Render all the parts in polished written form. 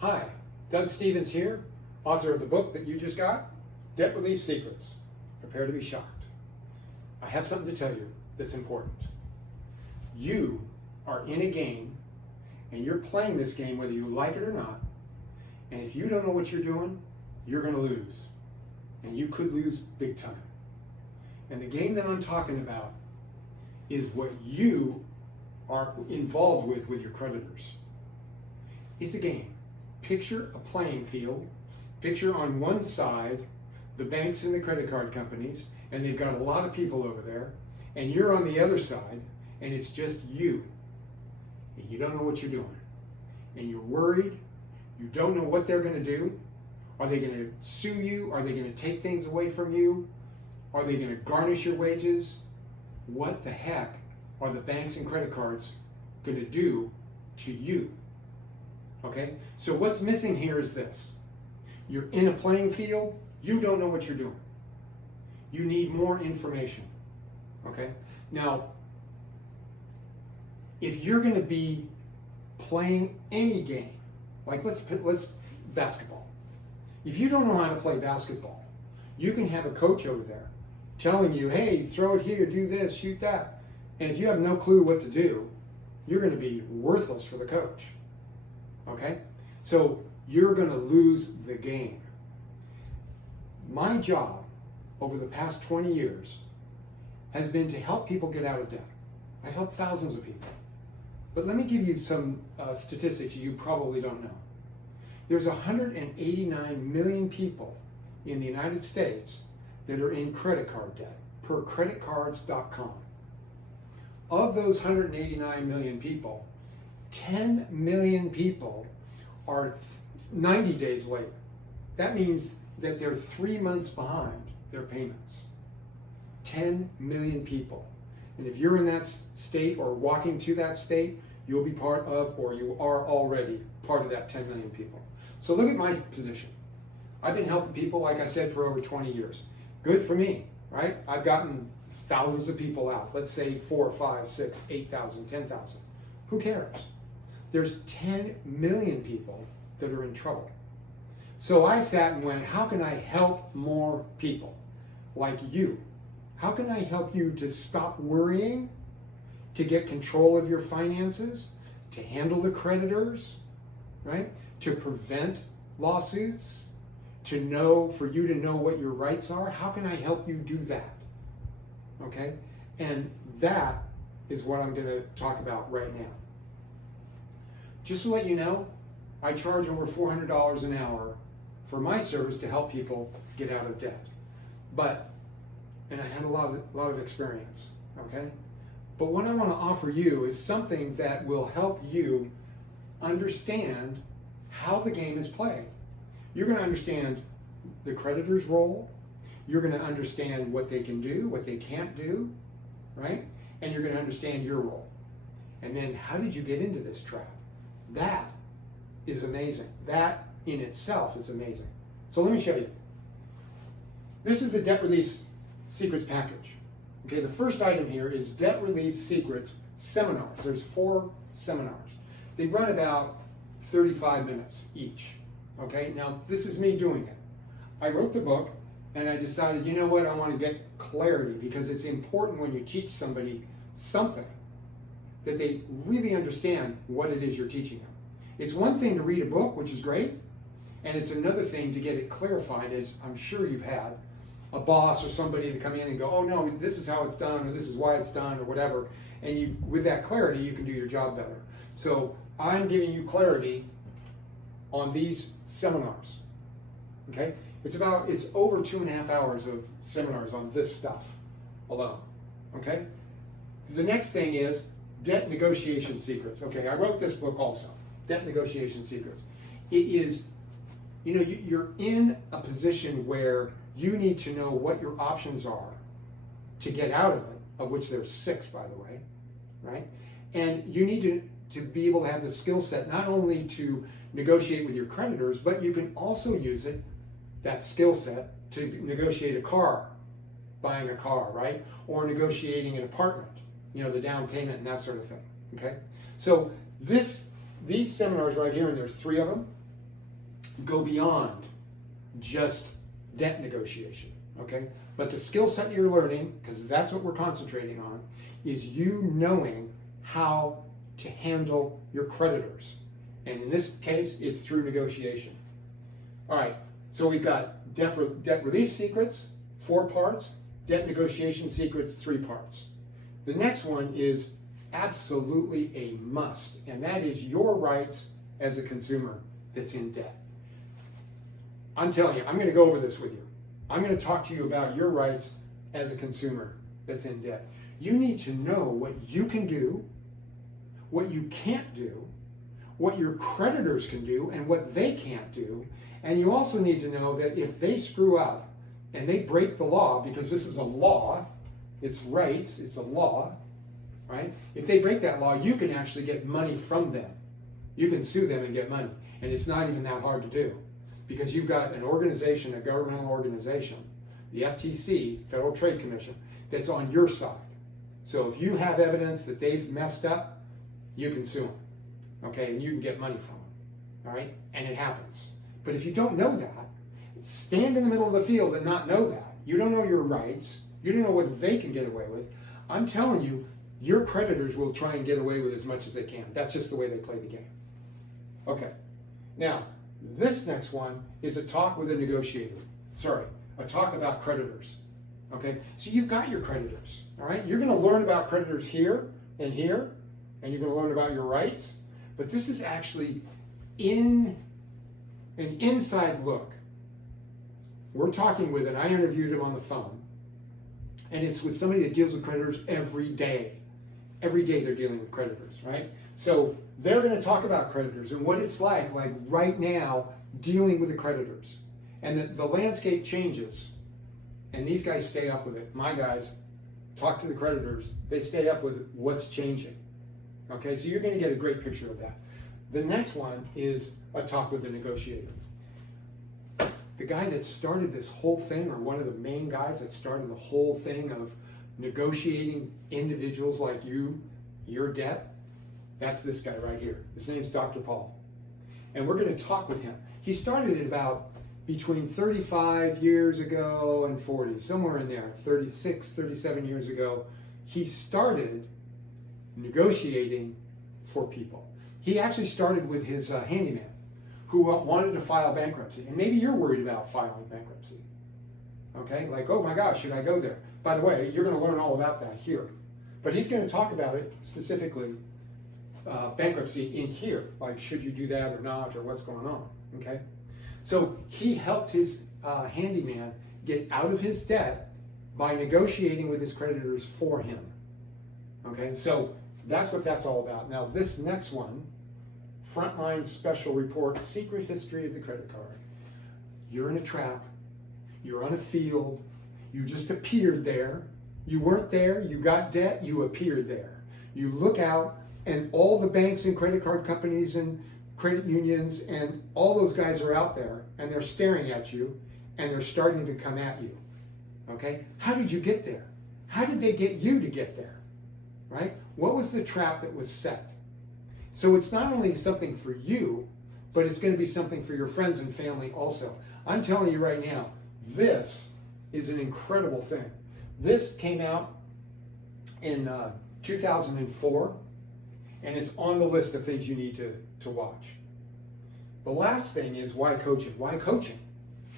Hi, Doug Stevens here, author of the book that you just got, Debt Relief Secrets. Prepare to be shocked. I have something to tell you that's important. You are in a game, and you're playing this game whether you like it or not, and if you don't know what you're doing, you're going to lose. And you could lose big time. And the game that I'm talking about is what you are involved with your creditors. It's a game. Picture a playing field. Picture on one side the banks and the credit card companies, and they've got a lot of people over there, and you're on the other side, and it's just you. And you don't know what you're doing. And you're worried. You don't know what they're going to do. Are they going to sue you? Are they going to take things away from you? Are they going to garnish your wages? What the heck are the banks and credit cards going to do to you? Okay, so what's missing here is this. You're in a playing field, you don't know what you're doing. You need more information. Okay, now, if you're going to be playing any game, like let's basketball. If you don't know how to play basketball, you can have a coach over there telling you, hey, throw it here, do this, shoot that. And if you have no clue what to do, you're going to be worthless for the coach. Okay? So you're going to lose the game. My job over the past 20 years has been to help people get out of debt. I've helped thousands of people. But let me give you some statistics you probably don't know. There's 189 million people in the United States that are in credit card debt, per creditcards.com. Of those 189 million people, 10 million people are 90 days late. That means that they're 3 months behind their payments. 10 million people. And if you're in that state or walking to that state, you'll be part of, or you are already part of that 10 million people. So look at my position. I've been helping people, like I said, for over 20 years. Good for me, right? I've gotten thousands of people out. Let's say 4, 5, 6, 8,000, 10,000. Who cares? There's 10 million people that are in trouble. So I sat and went, how can I help more people like you? How can I help you to stop worrying, to get control of your finances, to handle the creditors, right? To prevent lawsuits, to know, for you to know what your rights are? How can I help you do that? Okay? And that is what I'm going to talk about right now. Just to let you know, I charge over $400 an hour for my service to help people get out of debt. And I had a lot of experience, okay? But what I want to offer you is something that will help you understand how the game is played. You're going to understand the creditor's role. You're going to understand what they can do, what they can't do, right? And you're going to understand your role. And then how did you get into this trap? That is amazing. That in itself is amazing. So let me show you. This is the Debt Relief Secrets package. Okay, the first item here is Debt Relief Secrets seminars. There's 4 seminars. They run about 35 minutes each. Okay, now this is me doing it. I wrote the book and I decided, you know what, I want to get clarity, because it's important when you teach somebody something that they really understand what it is you're teaching them. It's one thing to read a book, which is great, and it's another thing to get it clarified, as I'm sure you've had a boss or somebody to come in and go, oh no, this is how it's done, or this is why it's done, or whatever. And you, with that clarity, you can do your job better. So I'm giving you clarity on these seminars. Okay? It's over 2.5 hours of seminars on this stuff alone. Okay? The next thing is Debt Negotiation Secrets. Okay, I wrote this book also, Debt Negotiation Secrets. It is, you know, you're in a position where you need to know what your options are to get out of it, of which there's 6, by the way, right? And you need to be able to have the skill set not only to negotiate with your creditors, but you can also use it, that skill set, to negotiate a car, buying a car, right? Or negotiating an apartment, you know, the down payment and that sort of thing, okay? So these seminars right here, and there's 3 of them, go beyond just debt negotiation, okay? But the skill set you're learning, because that's what we're concentrating on, is you knowing how to handle your creditors. And in this case, it's through negotiation. All right, so we've got debt relief secrets, 4 parts, debt negotiation secrets, 3 parts. The next one is absolutely a must, and that is your rights as a consumer that's in debt. I'm telling you, I'm going to go over this with you. I'm going to talk to you about your rights as a consumer that's in debt. You need to know what you can do, what you can't do, what your creditors can do, and what they can't do. And you also need to know that if they screw up and they break the law, because this is a law, it's rights, it's a law, right? If they break that law, you can actually get money from them. You can sue them and get money. And it's not even that hard to do, because you've got an organization, a governmental organization, the FTC, Federal Trade Commission, that's on your side. So if you have evidence that they've messed up, you can sue them, okay? And you can get money from them, all right? And it happens. But if you don't know that, stand in the middle of the field and not know that. You don't know your rights. You don't know what they can get away with. I'm telling you, your creditors will try and get away with as much as they can. That's just the way they play the game. Okay. Now, this next one is a talk with a negotiator. Sorry, a talk about creditors. Okay? So you've got your creditors, all right? You're going to learn about creditors here, and you're going to learn about your rights. But this is actually an inside look. We're talking with, and I interviewed him on the phone, and it's with somebody that deals with creditors every day. Every day they're dealing with creditors, right? So they're going to talk about creditors and what it's like right now, dealing with the creditors. And the landscape changes, and these guys stay up with it. My guys talk to the creditors. They stay up with what's changing. Okay, so you're going to get a great picture of that. The next one is a talk with the negotiator. The guy that started this whole thing, or one of the main guys that started the whole thing of negotiating individuals like you, your debt, that's this guy right here. His name's Dr. Paul. And we're going to talk with him. He started it about between 35 years ago and 40, somewhere in there, 36, 37 years ago. He started negotiating for people. He actually started with his handyman, who wanted to file bankruptcy. And maybe you're worried about filing bankruptcy. Okay, like, oh my gosh, should I go there? By the way, you're going to learn all about that here. But he's going to talk about it specifically, bankruptcy in here, like should you do that or not, or what's going on, okay? So he helped his handyman get out of his debt by negotiating with his creditors for him, okay? So that's what that's all about. Now this next one, Frontline Special Report, Secret History of the Credit Card. You're in a trap. You're on a field. You just appeared there. You weren't there. You got debt. You appeared there. You look out, and all the banks and credit card companies and credit unions and all those guys are out there, and they're staring at you, and they're starting to come at you. Okay? How did you get there? How did they get you to get there? Right? What was the trap that was set? So it's not only something for you, but it's going to be something for your friends and family also. I'm telling you right now, this is an incredible thing. This came out in 2004, and it's on the list of things you need to watch. The last thing is, why coaching? Why coaching?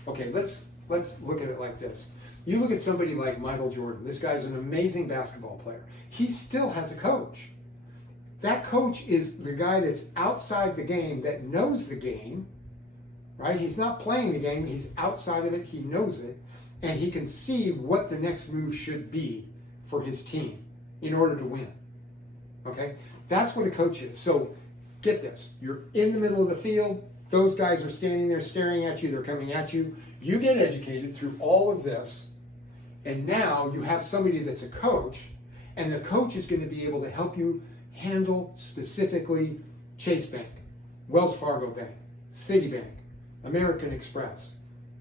Okay, let's look at it like this. You look at somebody like Michael Jordan. This guy's an amazing basketball player. He still has a coach. That coach is the guy that's outside the game, that knows the game, right? He's not playing the game, he's outside of it, he knows it, and he can see what the next move should be for his team in order to win, okay? That's what a coach is. So get this, you're in the middle of the field, those guys are standing there staring at you, they're coming at you, you get educated through all of this, and now you have somebody that's a coach, and the coach is going to be able to help you handle specifically Chase Bank, Wells Fargo Bank, Citibank, American Express,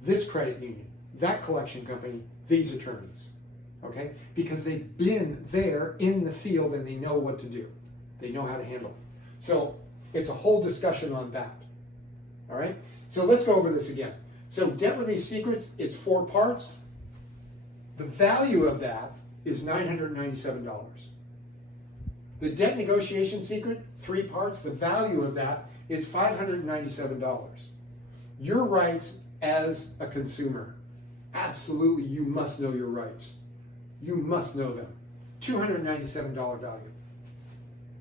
this credit union, that collection company, these attorneys, okay? Because they've been there in the field and they know what to do. They know how to handle it. So it's a whole discussion on that, All right? So let's go over this again. So Debt Relief Secrets, it's 4 parts. The value of that is $997. The Debt Negotiation Secret, 3 parts. The value of that is $597. Your rights as a consumer, absolutely, you must know your rights. You must know them. $297 value.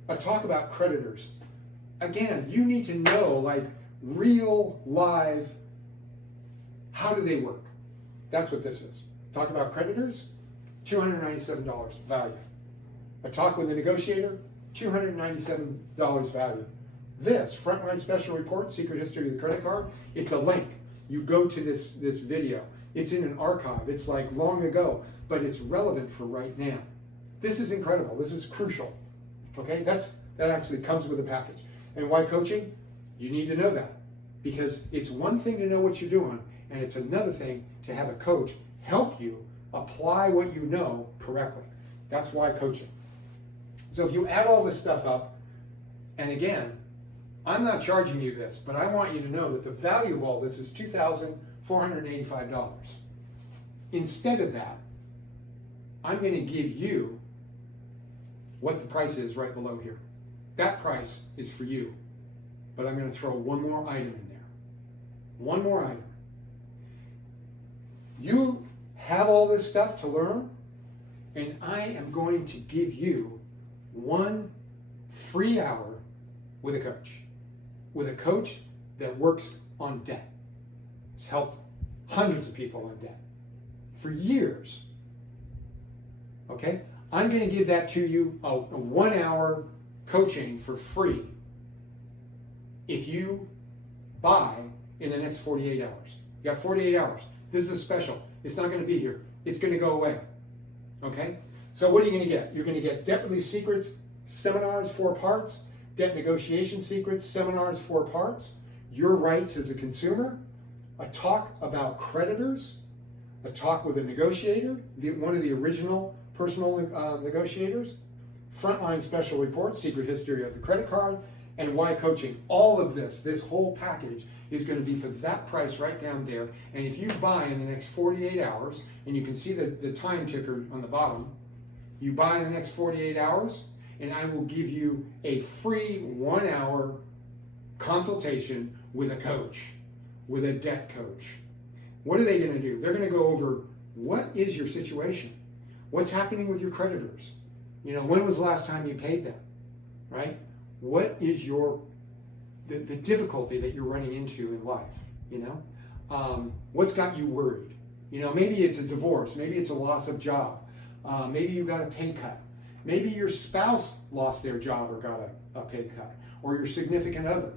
A talk about creditors. Again, you need to know, like, real, live, how do they work? That's what this is. Talk about creditors, $297 value. A talk with a negotiator, $297 value. This, Frontline Special Report, Secret History of the Credit Card, it's a link. You go to this video. It's in an archive. It's like long ago, but it's relevant for right now. This is incredible. This is crucial. Okay, that actually comes with a package. And why coaching? You need to know that, because it's one thing to know what you're doing, and it's another thing to have a coach help you apply what you know correctly. That's why coaching. So if you add all this stuff up, and again, I'm not charging you this, but I want you to know that the value of all this is $2,485. Instead of that, I'm going to give you what the price is right below here. That price is for you, but I'm going to throw one more item in there. One more item. You have all this stuff to learn, and I am going to give you 1 free hour with a coach that works on debt. It's helped hundreds of people on debt for years. Okay? I'm going to give that to you, a 1 hour coaching for free if you buy in the next 48 hours. You got 48 hours. This is a special. It's not going to be here. It's going to go away. Okay? So what are you going to get? You're going to get Debt Relief Secrets seminars, 4 parts. Debt Negotiation Secrets seminars, 4 parts. Your rights as a consumer. A talk about creditors. A talk with a negotiator, one of the original personal negotiators. Frontline Special Report, Secret History of the Credit Card, and Why Coaching. All of this whole package is going to be for that price right down there. And if you buy in the next 48 hours, and you can see the time ticker on the bottom, you buy in the next 48 hours, and I will give you a free 1 hour consultation with a coach, with a debt coach. What are they going to do? They're going to go over, what is your situation? What's happening with your creditors? You know, when was the last time you paid them, right? What is the difficulty that you're running into in life, you know? What's got you worried? You know, maybe it's a divorce, maybe it's a loss of job, maybe you got a pay cut, maybe your spouse lost their job or got a pay cut, or your significant other.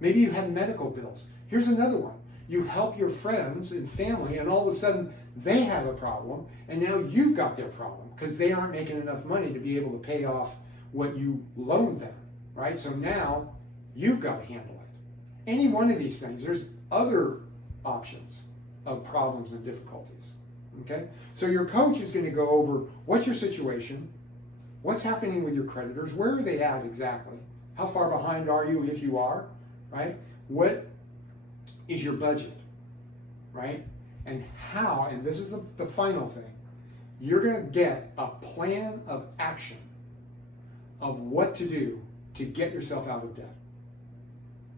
Maybe you have medical bills. Here's another one. You help your friends and family, and all of a sudden they have a problem, and now you've got their problem because they aren't making enough money to be able to pay off what you loaned them, right? So now you've got to handle it. Any one of these things, there's other options of problems and difficulties, okay? So your coach is going to go over what's your situation, what's happening with your creditors, where are they at exactly, how far behind are you if you are, right? What is your budget, right? And how, and this is the final thing, you're going to get a plan of action of what to do to get yourself out of debt.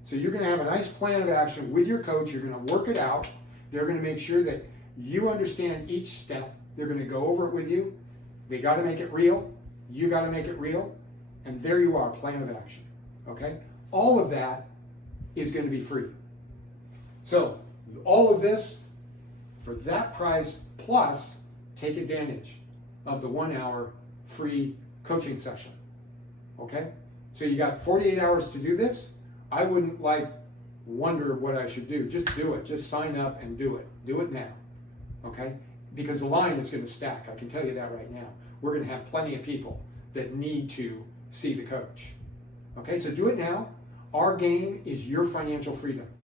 So you're going to have a nice plan of action with your coach. You're going to work it out. They're going to make sure that you understand each step. They're going to go over it with you. They got to make it real. You got to make it real. And there you are, plan of action. Okay? All of that is going to be free. So all of this for that price, plus take advantage of the 1 hour free coaching session. Okay? So you got 48 hours to do this. I wouldn't wonder what I should do. Just do it. Just sign up and do it. Do it now. Okay? Because the line is going to stack. I can tell you that right now. We're going to have plenty of people that need to see the coach. Okay? So do it now. Our game is your financial freedom.